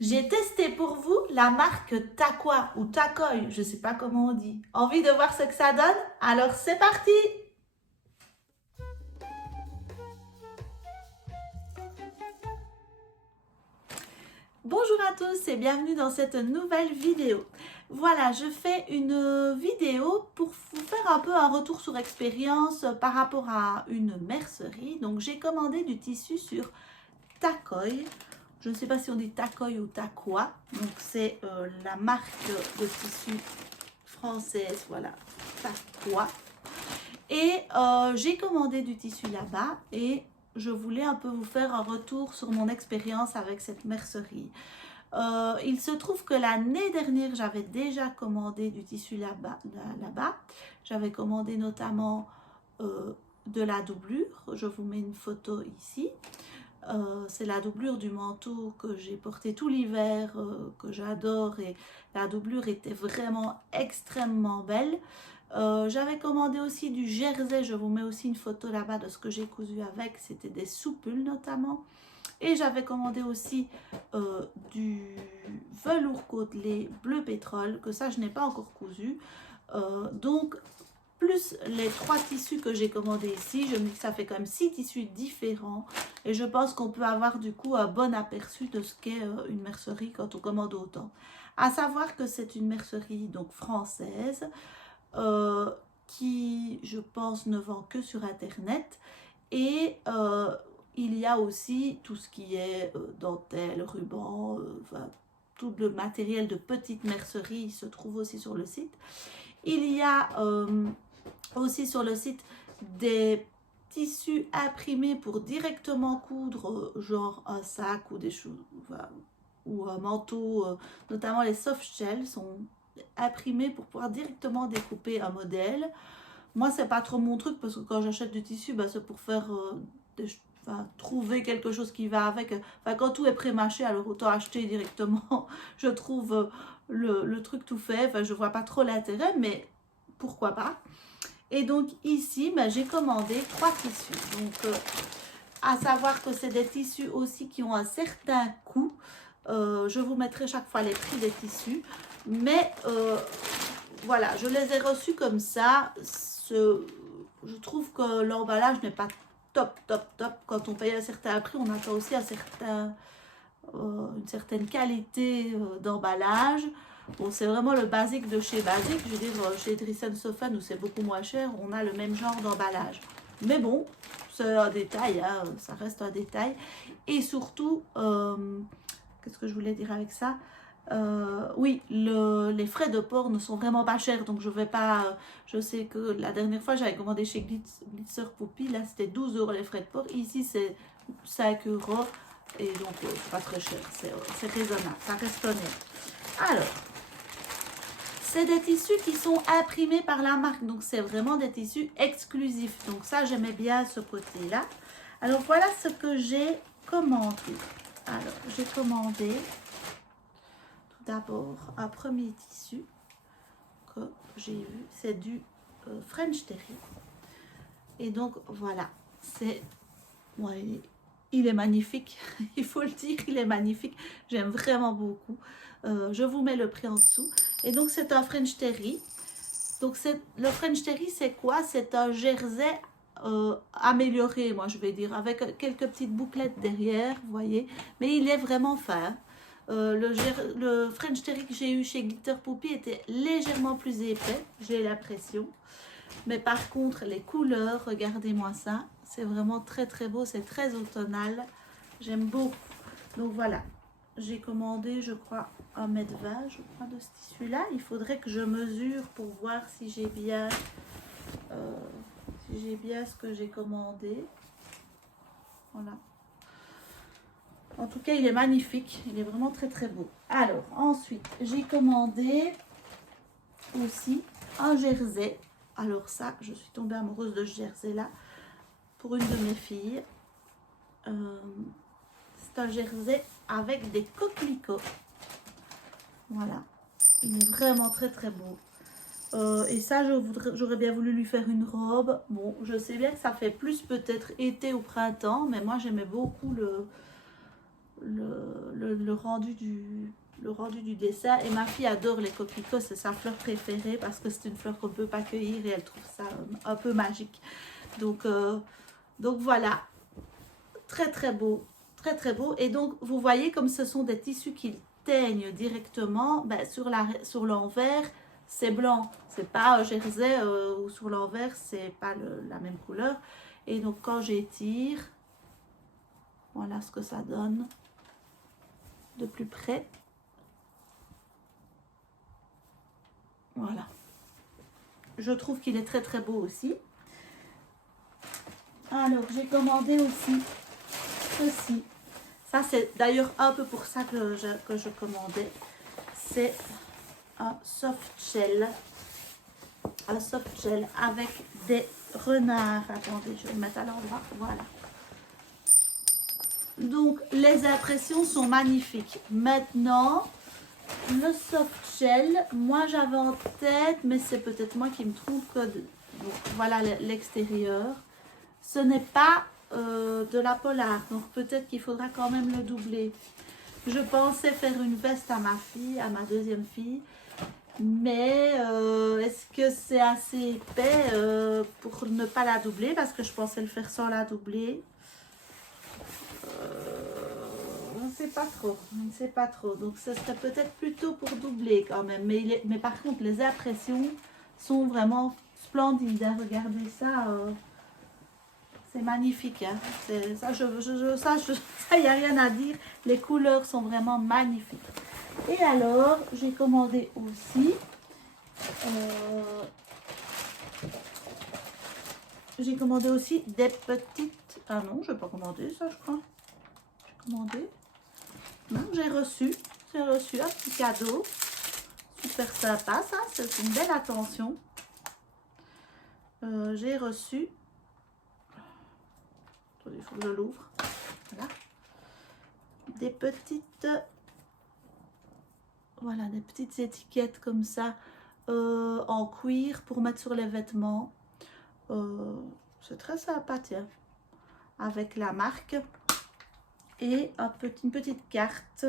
J'ai testé pour vous la marque Takwa ou Takoi, je ne sais pas comment on dit. Envie de voir ce que ça donne? Alors c'est parti! Bonjour à tous et bienvenue dans cette nouvelle vidéo. Voilà, je fais une vidéo pour vous faire un peu un retour sur expérience par rapport à une mercerie. Donc j'ai commandé du tissu sur Takoi. Je ne sais pas si on dit Takoi ou Takwa. Donc c'est la marque de tissu française, voilà, Takwa. Et j'ai commandé du tissu là-bas et je voulais un peu vous faire un retour sur mon expérience avec cette mercerie. Il se trouve que l'année dernière, j'avais déjà commandé du tissu là-bas. J'avais commandé notamment de la doublure. Je vous mets une photo ici. C'est la doublure du manteau que j'ai porté tout l'hiver, que j'adore, et la doublure était vraiment extrêmement belle. J'avais commandé aussi du jersey, je vous mets aussi une photo là-bas de ce que j'ai cousu avec, c'était des soupules notamment. Et j'avais commandé aussi du velours côtelé bleu pétrole, que ça je n'ai pas encore cousu. Donc plus les 3 tissus que j'ai commandés ici, je me dis que ça fait quand même 6 tissus différents. Et je pense qu'on peut avoir du coup un bon aperçu de ce qu'est une mercerie quand on commande autant. À savoir que c'est une mercerie donc française euh, qui, je pense, ne vend que sur Internet. Et il y a aussi tout ce qui est dentelle, ruban, enfin, tout le matériel de petite mercerie se trouve aussi sur le site. Il y a aussi sur le site des tissus imprimés pour directement coudre, genre un sac ou des choses, enfin, ou un manteau, notamment les soft shells sont imprimés pour pouvoir directement découper un modèle. Moi, c'est pas trop mon truc parce que quand j'achète du tissu, bah, c'est pour faire enfin, trouver quelque chose qui va avec. Enfin, quand tout est pré-mâché, alors autant acheter directement. Je trouve le truc tout fait. Enfin, je vois pas trop l'intérêt, mais pourquoi pas. Et donc ici, bah, j'ai commandé 3 tissus. Donc, à savoir que c'est des tissus aussi qui ont un certain coût. Je vous mettrai chaque fois les prix des tissus. Mais voilà, je les ai reçus comme ça. Je trouve que l'emballage n'est pas top, top, top. Quand on paye un certain prix, on attend aussi une certaine qualité d'emballage. Bon, c'est vraiment le basique de chez basique. Je veux dire, chez Driessen Soffen, où c'est beaucoup moins cher, on a le même genre d'emballage. Mais bon, c'est un détail, hein, ça reste un détail. Et surtout, qu'est-ce que je voulais dire avec ça? Oui, les frais de port ne sont vraiment pas chers, donc je vais pas. Je sais que la dernière fois j'avais commandé chez Glitzer Poppy, là c'était 12 euros les frais de port. Ici c'est 5 euros et donc c'est pas très cher, c'est raisonnable, ça reste honnête. Alors, c'est des tissus qui sont imprimés par la marque, donc c'est vraiment des tissus exclusifs. Donc ça j'aimais bien ce côté-là. Alors voilà ce que j'ai commandé. Alors j'ai commandé d'abord un premier tissu que j'ai vu, c'est du French Terry. Et donc voilà, c'est ouais, il est magnifique, il faut le dire, il est magnifique. J'aime vraiment beaucoup. Je vous mets le prix en dessous. Et donc c'est un French Terry. Donc le French Terry, c'est quoi? C'est un jersey amélioré, moi je vais dire, avec quelques petites bouclettes derrière, vous voyez. Mais il est vraiment fin. Le French Terry que j'ai eu chez Glitter Poppy était légèrement plus épais, j'ai l'impression. Mais par contre, les couleurs, regardez-moi ça. C'est vraiment très très beau, c'est très automnal. J'aime beaucoup. Donc voilà, j'ai commandé, je crois, 1,20 m, je crois, de ce tissu-là. Il faudrait que je mesure pour voir si j'ai bien, ce que j'ai commandé. Voilà. En tout cas, il est magnifique. Il est vraiment très très beau. Alors, ensuite, j'ai commandé aussi un jersey. Alors ça, je suis tombée amoureuse de ce jersey-là pour une de mes filles. C'est un jersey avec des coquelicots. Voilà. Il est vraiment très très beau. Et ça, j'aurais bien voulu lui faire une robe. Bon, je sais bien que ça fait plus peut-être été ou printemps, mais moi j'aimais beaucoup le rendu du dessin. Et ma fille adore les coquelicots, c'est sa fleur préférée parce que c'est une fleur qu'on ne peut pas cueillir et elle trouve ça un peu magique. Donc voilà, très très beau, très très beau. Et donc vous voyez comme ce sont des tissus qui teignent directement, ben, sur l'envers c'est blanc, c'est pas jersey ou sur l'envers c'est pas la même couleur. Et donc quand j'étire, voilà ce que ça donne de plus près. Voilà. Je trouve qu'il est très très beau aussi. Alors, j'ai commandé aussi ceci. Ça, c'est d'ailleurs un peu pour ça que je commandais. C'est un soft shell. Un soft shell avec des renards. Attendez, je vais le mettre à l'endroit. Voilà. Donc, les impressions sont magnifiques. Maintenant, le soft shell, moi j'avais en tête, mais c'est peut-être moi qui me trompe. Donc, voilà l'extérieur. Ce n'est pas de la polar, donc peut-être qu'il faudra quand même le doubler. Je pensais faire une veste à ma fille, à ma deuxième fille, mais est-ce que c'est assez épais pour ne pas la doubler, parce que je pensais le faire sans la doubler. On ne sait pas trop, on ne sait pas trop, donc ce serait peut-être plutôt pour doubler quand même, mais par contre les impressions sont vraiment splendides, hein. Regardez ça. C'est magnifique, hein. Ça, il n'y a rien à dire. Les couleurs sont vraiment magnifiques. Et alors, j'ai commandé aussi des petites... Ah non, je n'ai pas commandé ça, je crois. J'ai commandé. Non, j'ai reçu un petit cadeau. Super sympa, ça. C'est une belle attention. J'ai reçu... Il faut que je l'ouvre. Voilà. Des petites étiquettes comme ça en cuir pour mettre sur les vêtements. C'est très sympa, tiens, avec la marque et une petite carte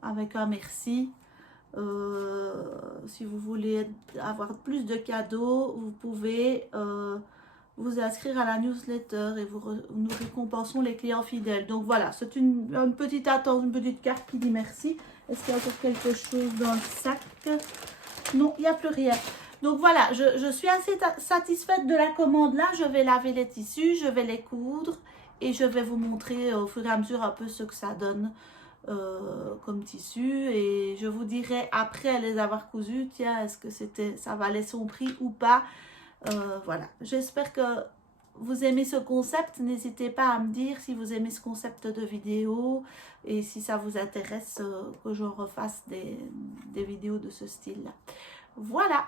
avec un merci. Si vous voulez avoir plus de cadeaux, vous pouvez vous inscrire à la newsletter et nous récompensons les clients fidèles. Donc voilà, c'est une petite attente, une petite carte qui dit merci. Est-ce qu'il y a encore quelque chose dans le sac? Non, il n'y a plus rien. Donc voilà, je suis assez satisfaite de la commande là. Je vais laver les tissus, je vais les coudre et je vais vous montrer au fur et à mesure un peu ce que ça donne comme tissu. Et je vous dirai après les avoir cousus, tiens, est-ce que ça valait son prix ou pas. Voilà, j'espère que vous aimez ce concept. N'hésitez pas à me dire si vous aimez ce concept de vidéo et si ça vous intéresse que je refasse des vidéos de ce style-là. Voilà.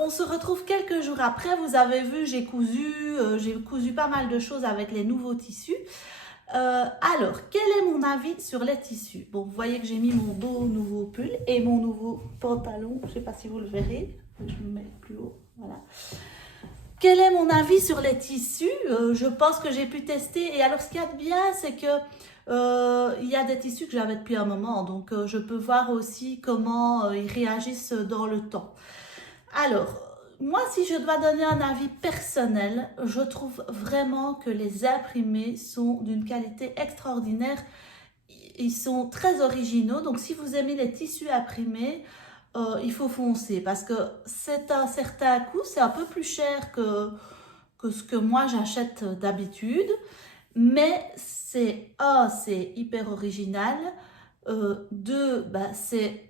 on se retrouve quelques jours après. Vous avez vu, j'ai cousu pas mal de choses avec les nouveaux tissus. Alors, quel est mon avis sur les tissus? Bon, vous voyez que j'ai mis mon beau nouveau pull et mon nouveau pantalon. Je ne sais pas si vous le verrez. Je me mets plus haut. Voilà. Quel est mon avis sur les tissus? Je pense que j'ai pu tester. Et alors, ce qu'il y a de bien, c'est que il y a des tissus que j'avais depuis un moment. Donc, je peux voir aussi comment ils réagissent dans le temps. Alors, moi, si je dois donner un avis personnel, je trouve vraiment que les imprimés sont d'une qualité extraordinaire. Ils sont très originaux. Donc, si vous aimez les tissus imprimés, il faut foncer parce que c'est un certain coût, c'est un peu plus cher que ce que moi j'achète d'habitude, mais c'est hyper original. Deux,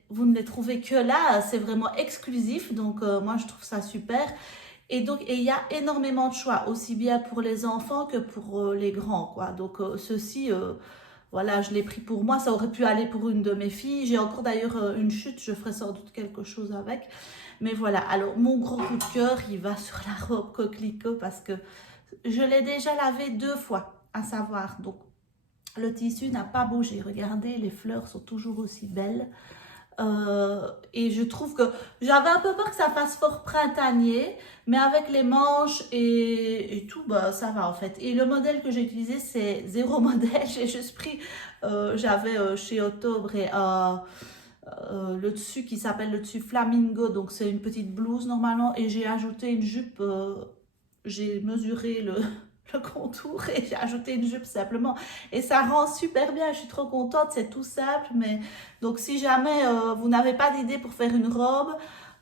vous ne les trouvez que là, c'est vraiment exclusif, donc moi je trouve ça super. Et donc, il y a énormément de choix, aussi bien pour les enfants que pour les grands, quoi. Donc, ceci, voilà, je l'ai pris pour moi. Ça aurait pu aller pour une de mes filles. J'ai encore d'ailleurs une chute. Je ferai sans doute quelque chose avec. Mais voilà, alors mon gros coup de cœur, il va sur la robe coquelicot parce que je l'ai déjà lavé 2 fois, à savoir. Donc, le tissu n'a pas bougé. Regardez, les fleurs sont toujours aussi belles. Et je trouve que j'avais un peu peur que ça fasse fort printanier, mais avec les manches et tout, bah, ça va en fait. Et le modèle que j'ai utilisé, c'est 0 modèle. J'ai juste pris, j'avais chez Octobre et le dessus qui s'appelle le dessus Flamingo, donc c'est une petite blouse normalement, et j'ai ajouté une jupe, j'ai mesuré le contour et j'ai ajouté une jupe simplement et ça rend super bien, je suis trop contente, c'est tout simple. Mais donc si jamais vous n'avez pas d'idée pour faire une robe,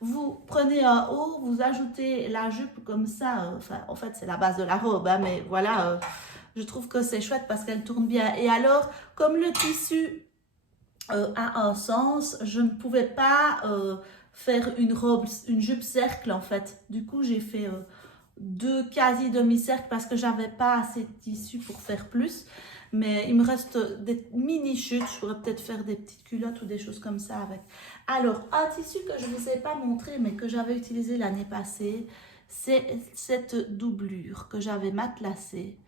vous prenez un haut, vous ajoutez la jupe comme ça, enfin en fait c'est la base de la robe, hein, mais voilà, je trouve que c'est chouette parce qu'elle tourne bien. Et alors comme le tissu a un sens, je ne pouvais pas faire une robe, une jupe cercle en fait, du coup j'ai fait 2 quasi demi-cercles parce que j'avais pas assez de tissu pour faire plus. Mais il me reste des mini chutes. Je pourrais peut-être faire des petites culottes ou des choses comme ça avec. Alors, un tissu que je ne vous ai pas montré mais que j'avais utilisé l'année passée, c'est cette doublure que j'avais matelassée.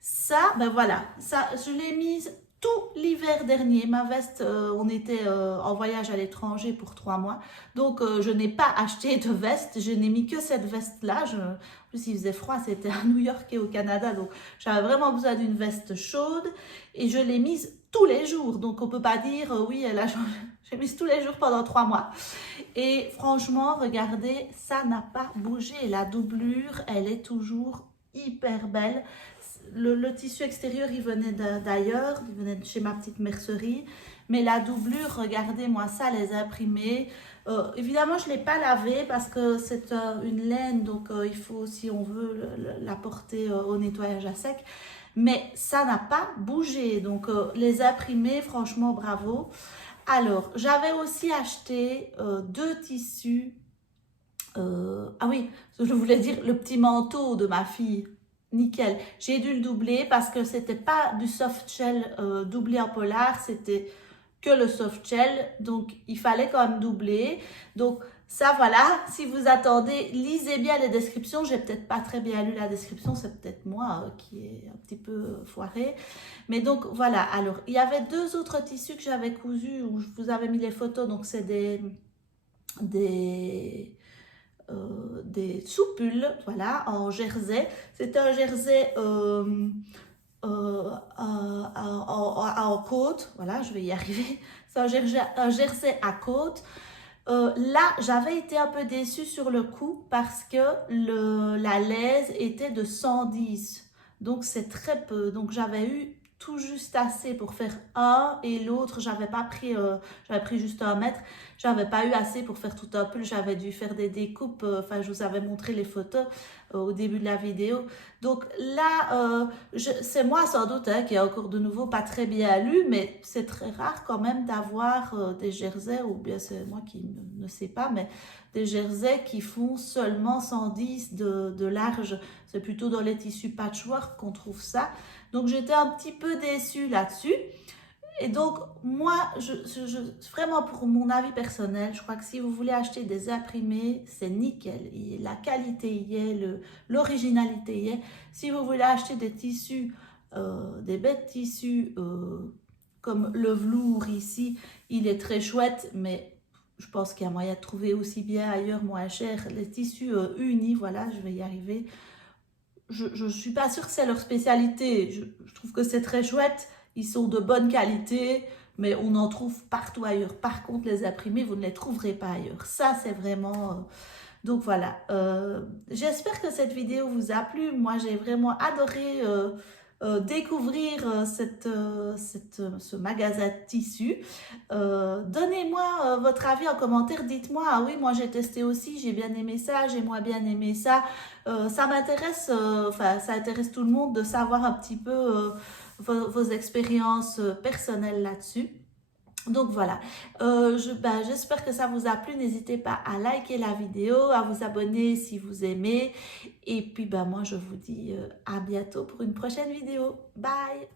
Ça, ben voilà, ça, je l'ai mise tout l'hiver dernier. Ma veste, on était en voyage à l'étranger pour 3 mois. Donc, je n'ai pas acheté de veste. Je n'ai mis que cette veste-là. En plus, il faisait froid. C'était à New York et au Canada. Donc, j'avais vraiment besoin d'une veste chaude. Et je l'ai mise tous les jours. Donc, on ne peut pas dire, oui, elle a changé. J'ai mise tous les jours pendant 3 mois. Et franchement, regardez, ça n'a pas bougé. La doublure, elle est toujours hyper belle. Le tissu extérieur, il venait d'ailleurs, il venait de chez ma petite mercerie. Mais la doublure, regardez-moi ça, les imprimés. Évidemment, je ne l'ai pas lavé parce que c'est une laine, donc il faut, si on veut, la porter au nettoyage à sec. Mais ça n'a pas bougé. Donc, les imprimés, franchement, bravo. Alors, j'avais aussi acheté 2 tissus. Ah oui, je voulais dire le petit manteau de ma fille. Nickel. J'ai dû le doubler parce que c'était pas du soft shell doublé en polar, c'était que le soft shell. Donc, il fallait quand même doubler. Donc, ça, voilà. Si vous attendez, lisez bien les descriptions. J'ai peut-être pas très bien lu la description. C'est peut-être moi qui est un petit peu foiré. Mais donc, voilà. Alors, il y avait 2 autres tissus que j'avais cousus où je vous avais mis les photos. Donc, c'est des soupules, voilà, en jersey. C'était un jersey en côte, voilà, je vais y arriver. C'est un jersey à côte. Là, j'avais été un peu déçue sur le coup parce que la laise était de 110. Donc, c'est très peu. Donc, j'avais eu tout juste assez pour faire un et l'autre, j'avais pris juste 1 mètre. J'avais pas eu assez pour faire tout un pull. J'avais dû faire des découpes. Enfin, je vous avais montré les photos au début de la vidéo. Donc là, c'est moi sans doute qui a encore de nouveau pas très bien lu, mais c'est très rare quand même d'avoir des jerseys, ou bien c'est moi qui ne sais pas, mais des jerseys qui font seulement 110 de large. C'est plutôt dans les tissus patchwork qu'on trouve ça. Donc j'étais un petit peu déçue là-dessus. Et donc, moi, vraiment pour mon avis personnel, je crois que si vous voulez acheter des imprimés, c'est nickel. La qualité y est, l'originalité y est. Si vous voulez acheter des tissus, des bêtes tissus, comme le velours ici, il est très chouette, mais je pense qu'il y a moyen de trouver aussi bien ailleurs, moins cher. Les tissus unis, voilà, je vais y arriver. Je ne suis pas sûre que c'est leur spécialité. Je trouve que c'est très chouette. Ils sont de bonne qualité, mais on en trouve partout ailleurs. Par contre, les imprimés, vous ne les trouverez pas ailleurs. Ça, c'est vraiment... Donc voilà, j'espère que cette vidéo vous a plu. Moi, j'ai vraiment adoré découvrir ce magasin de tissus. Donnez-moi votre avis en commentaire. Dites-moi, ah oui, moi j'ai testé aussi, j'ai bien aimé ça, j'ai moins bien aimé ça. Ça m'intéresse, enfin, ça intéresse tout le monde de savoir un petit peu vos expériences personnelles là-dessus. Donc voilà, j'espère que ça vous a plu. N'hésitez pas à liker la vidéo, à vous abonner si vous aimez. Et puis moi je vous dis à bientôt pour une prochaine vidéo. Bye!